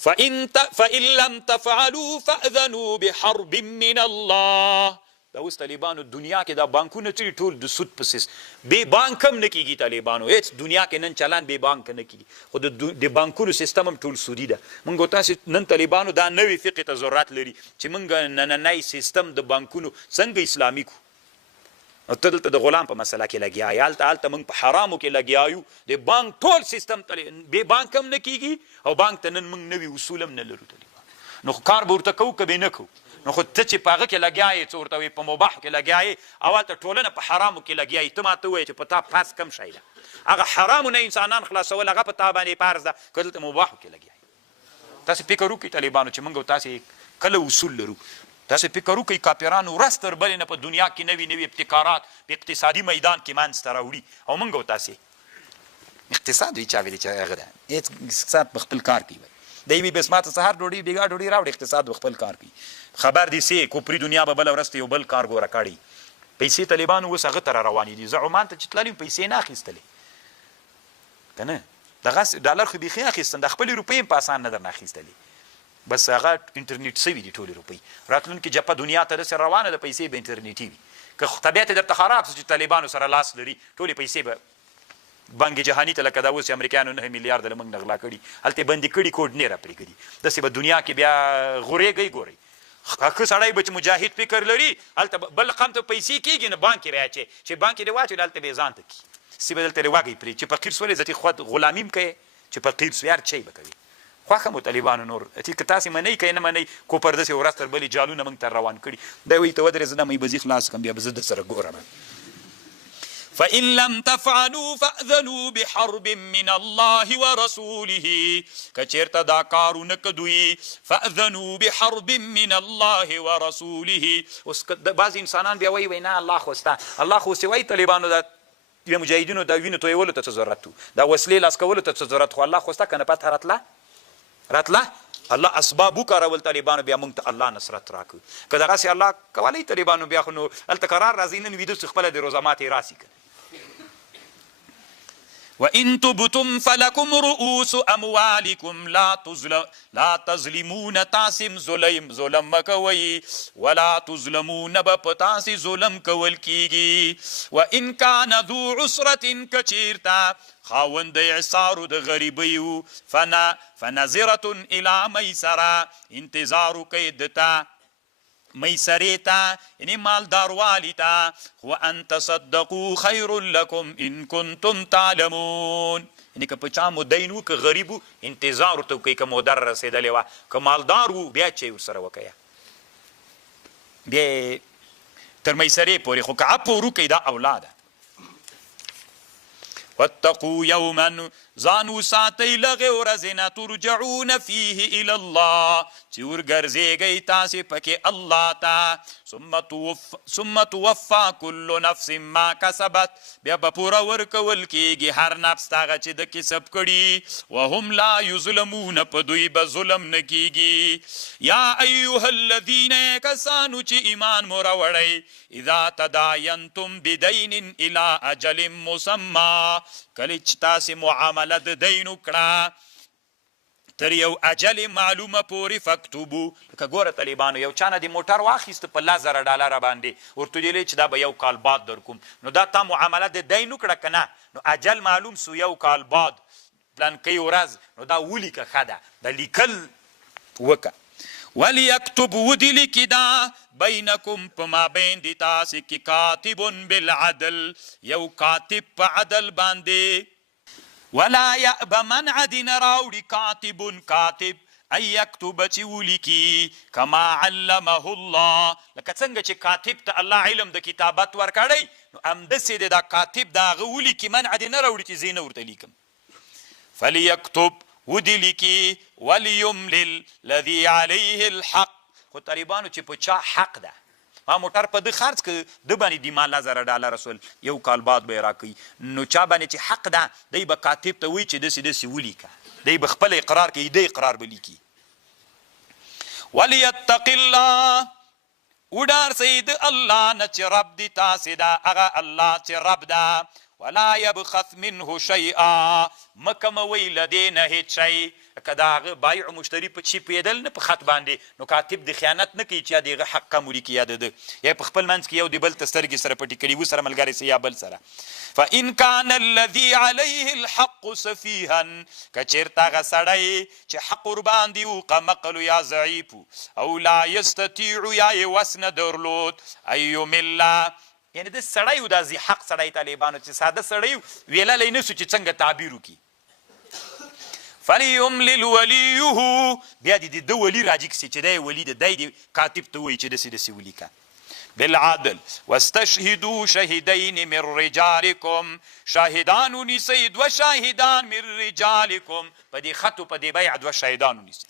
فإن لم تفعلوا فأذنوا بحرب من الله. دا اوس طالبانو دنیا کې دا بانکونه چې ټول د سود په سیس بې بانک هم نه کېږي. طالبانو هېڅ دنیا کې نن چلان بې بانک نه کېږي، خو د بانکونو سیستم هم ټول سودي ده. موږ تاسې نن طالبانو دا نوې فقې ته ضرورت لري چې موږ نننی سیستم د بانکونو څنګه اسلامي کړو. ته دلته د غلام په مسله کې لګیا یې، هلته موږ په حرامو کې لګیا یو. د بانک ټول سیستم بې بانک هم نه کېږي او بانک ته نن موږ نوي اصول هم نه لرو. طالبان نو کار به ورته کوو که به نه کوو. نو خو ته چې په هغه کې لګیا یې، څه ورته وایي په مباح کې لګیا یې، او هلته ټولنه په حرامو کې لګیا یې. ته ماته ووایې چې په تا فرض کم شی ده، هغه حرامو نه انسانان خلاصول هغه په تا باندې فرض ده که دلته مباحو کې لګیا یې. تاسې فکر وکړئ طالبانو چې موږ او تاسې کله اصول لرو. تاسې فکر وکړئ کاپیرانو ورځ تر بلې نه په دنیا کې نوي نوي ابتکارات په اقتصادي میدان کې منځته راوړي، او موږ او تاسې اقتصاد وایي چا ویلي چې هغه ده اقتصاد په خپل کار کوي. د یوې بسماته سهار ډوډۍ بېګا ډوډۍ راوړي، اقتصاد به خپل کار کوي. خبر دې سي کوپري دنیا به بله ورځ ته یو بل کار ګوره کړي. پیسې طالبانو اوس هغه ته را روانې دي. زه عمان ته چې تللی پیسې نه اخیستلې که نه، دغه ډالر خو بیخي اخیستن، د خپلې روپۍ هم په اسان نه درنه اخیستلې، بس هغه انټرنیټ سوي دي ټولې روپۍ. راتلونکې جبهه دنیا ته داسې روانه ده پیسې به انټرنیټي وي. که طبیعت یې درته خراب شو چې طالبانو سره لاس لري، ټولې پیسې به بانک جهاني ته لکه دا اوس امریکایانو 9 میلیارده له موږ نه غلا کړي، هلته بندي کړي، کوډ نه را پرېږدي. داسې به دنیا کې بیا غورېږئ. ګورئ ښه سړی به چې مجاهد فکر لري، هلته بل قوم ته پیسې کېږي نه بانک کې به اچوي، چې بانک کې دې واچوي هلته به یې ځان ته کړي. سی به دلته رواږئ پرې چې فقیر سولې ذاتي خود غلامي هم کوې چې فقیر سوی هر شی به کوي. خوښه مو طالبانو نور که تاسې منئ که نه منئ، کوپر داسې ورځ تر بلې جالونه موږ ته روان کړي. دی وایي ته ودرې زه دا مې بزي خلاص کړم بیا به زه در سره ګورم. فإن لم تفعلوا فأذنوا بحرب من الله ورسوله. کچیرته دا کارونه کدوی فأذنوا بحرب من الله ورسوله. اوس بعض انسانان بیا وایي نه الله خو ستا، الله خو اوسې وایي طالبانو دا مجاهدینو دا وینو تویولو ته څه ضرورت و، دا وسلې لاس کولو ته څه ضرورت، خو الله خو ستا که نه پته راتله الله اسباب وکارول طالبانو بیا موږ ته الله نصرت راکړو. که دغسې الله کولی طالبانو بیا خو نو هلته قرار راځي نن ویده چې خپله د روزه ماتې راسي که. وإن تبتم فلكم رؤوس أموالكم لا تظلمون. تاسم ظلم مکوي ولا تظلمون بپتاسی ظلم کول کیږي. وإن كان ذو عسرة کچیرتا خاوند اعصار د غریبیو فنظرة إلى ميسرة. انتظار کوي دتا میسرې ته یعنې مالدار والي ته. وان تصدقوا خیر لکم ان کنتم تعلمون. یعنې که په چا مو دین و که غریب و انتظار ورته وکئ، که مودر رسېدلې وه، که مالدار و بیا چې ورسره وکیه بیا تر میسرې پورې، خو که عفو وروکئ دا اولاده. واتقوا یوما ځان وساتئ لغې ورځې نه ترجعون فیه الی الله چې ورګرځېږئ تاسې پکې الله ته. ثم توفا کل نفس ما کسبت. بیا به پوره ورکول کېږي هر نفس هغه چې د کسب کړي. وهم لا یظلمون په دوی به ظلم نه کېږي. یا ایها الذین کسانو چې ایمان مو راوړئ اذا تداینتم بدین الی اجل مسمى. کله چې تاسې معامله د دین وکړه تر یو اجل معلومه پورې فکتبو. لکه ګوره طالبانو یو چا نه د موټر واخیسته په $10,000 باندې، ورته ویلې چې دا به یو کال بعد در کوم، نو دا تا معامله د دین وکړه که نه، نو اجل معلوم سو یو کال بعد پلانکۍ ورځ، نو دا ولیکه ښه ده، دا لیکل وکړه. ولیکتب ودې لیکي دا بینکم په مابین د تاسې کې کاتب بالعدل، یو کاتب په عدل باندې. ولا یأب من عدن راوړي کاتب ان یکتب چې ولیکي کما علمه الله، لکه څنګه چې کاتب ته الله علم د کتابت ورکړی، نو همداسې د دا کاتب د هغه ولیکي من عدن نه راوړي چې زه نه ورته لیکم. فلیکتب ودې لیکي وليملل الذي عليه الحق. خو طالبانو چې په چا حق ده، ما موټر په ده خرڅ که ده باندې دي ما $10,000 رسول یو کال بعد به یې راکوي، نو چا باندې چې حق ده دی به کاتب ته وایي چې داسې داسې ولیکه، دی به خپل اقرار کوي، دی اقرار به لیکي. ولیتق الله وډار سئ د الله نه چې رب دې تاسې ده، هغه الله چې رب ده. ولا يبخث منه شيئا مکموي لدینه هیڅ شی که د هغه بایع و مشتري په چی پیدل نه په خط باندې نو کاتب د خیانت نه کوي چې یا د هغه حق کمولی کي یا د یا په خپل منځ کې یو د بل ته سترګې سره پټې کړي و سره ملګری سه یا بل سره فإن كان الذي عليه الحق سفيها کچیرته هغه سړی چې حق ورباندې و قمقل یا ضعیف او لا يستطيع یا یې وس نه درلود ان يمل یعنې د سړی و دا ذي حق سړی طالبانو چې ساده سړی ویللی نه سو چې څنګه تعبیر وکړي فلیملل ولیه بیا دې د ولی راجګ سي چې دی ولی دی کاتب ته وایي چې داسې داسې ولیکه بالعدل واستشهدوا شهدين من رجالكم شاهدان ونیسئ دوه شاهدان من رجالكم په دې خط و په دې بیع دوه شاهدان ونیسئ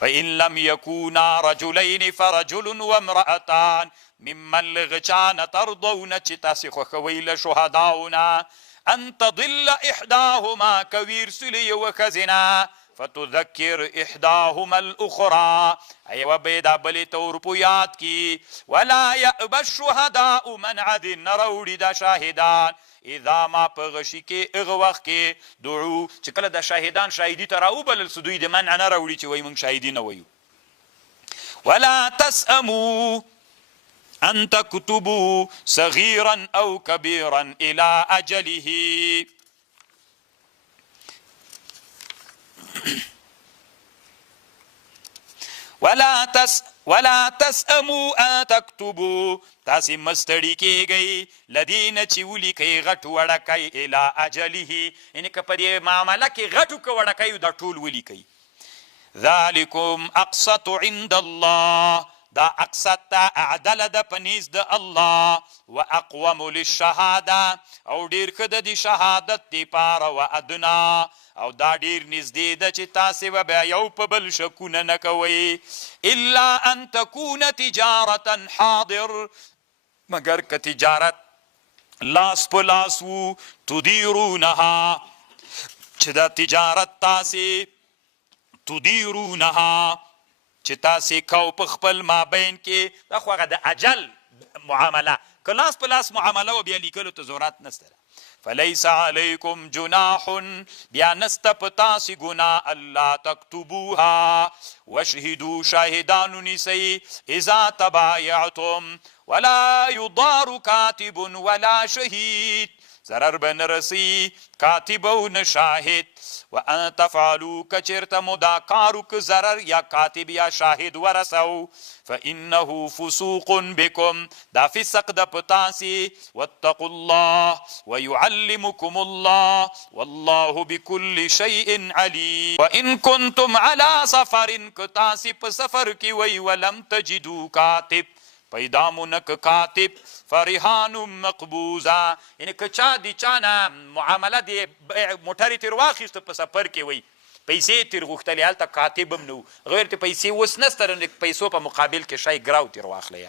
فإن لم يكونا رجلين فرجل وامرأتان ممن لغچان ترضون چې تاسې خوښوئ له شهداؤنا ان تضل احداهما کویر سلی یوه ښځینه فتذکر احداهما الاخرى ایوه بیدا بلې ته ورپو یاد کی ولا یأبه الشهداء منع دې نه راوړي دا شاهدان اذا ما په غشي کې هغه وخت کې دعو چې کله د شاهدان شاهدي ته راوبلل سو دوی د منع نه راوړي چې وایي موږ شاهدي نه وایو ولا تسأموا ان تكتبوا صغيرا او كبيرا الى اجله ولا تسأموا ان تكتبوا تاسې مستړي کېږئ لدین چې ولیکئ غټ وړکی الى اجله یعنې که په دې معامله کې غټو که وړکی دا ټول ولیکئ ذلكم اقسط عند الله دا اقسط تا اعدل دا پنیز دا الله و اقوم للشهاده او ډیر ښه د دې شهادت دپاره و ادنا او دا ډیر نږدې ده چې تاسې به بیا یو په بل شکونه نه کوئ الا ان تکونه تجارة حاضر مگر که تجارت لاس په لاس و تدیرونها چې دا تجارت تاسې تدیرونها چې تاسې کو په خپل مابین کې دا خو هغه د اجل معامله که لاس په لاس معامله و بیا لیکلو ته ضرورت نسته فلیس علیکم جناح بیا نسته په تاسې ګناه الله تکتبوها واشهدوا شاهدان نیسئ اذا تبایعتم ولا یضار کاتب ولا شهید ضرر به نه رسی کاتب او نه شاهد و ان تفعلوا کچرته مو دا کارو که ضرر یا کاتب یا شاهد ورسو فانه فسوق بكم دا فسق د پتاسي واتقوا الله ويعلمكم الله والله بكل شيء عليم وان كنتم على سفر کتاسي په سفر کې وي ولم تجدوا کاتب پیدا مو نک کاتب فرهان مقبوضه یعنی که چا دی چانه معامله دی موټرې تیر واخیسته په سفر کې وي پیسې تیر غوښتلې هلته کاتب هم نه و غیر ته پیسې اوس نسته د پیسو په مقابل کې شی ګراو تیر واخلی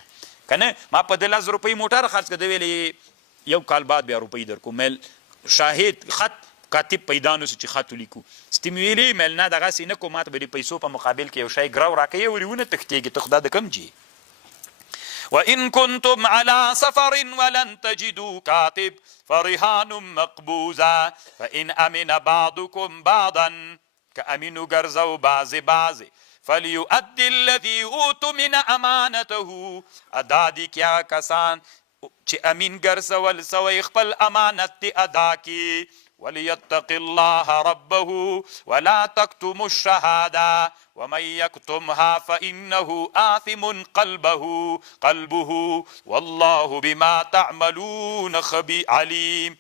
که نه ما په 10,000 روپۍ موټر خرڅ کړه د ویلې یو کال بعد بیا روپۍ در کوم مل شاهد خط کاتب پیدا نسو چې خط ولیکو ستیم ویلې مل نه دغسې نه کوم ماته به د پیسو په مقابل کې یو شی ګراو راکوي ورې ونه تښتېږي ته خدا د کم جي وإن كنتم على سفر ولن تجدوا كاتب فرهان مقبوضة فإن أمن بعضكم بعضا كأمن غرزو بعض فليؤدي الذي أؤتمن أمانته أدادي كيا كسان چې امین ګرځول سوی خپل امانت دی ادا کی وليتق الله ربه ولا تكتموا الشهادة ومن يكتمها فإنه آثم قلبه والله بما تعملون خبير عليم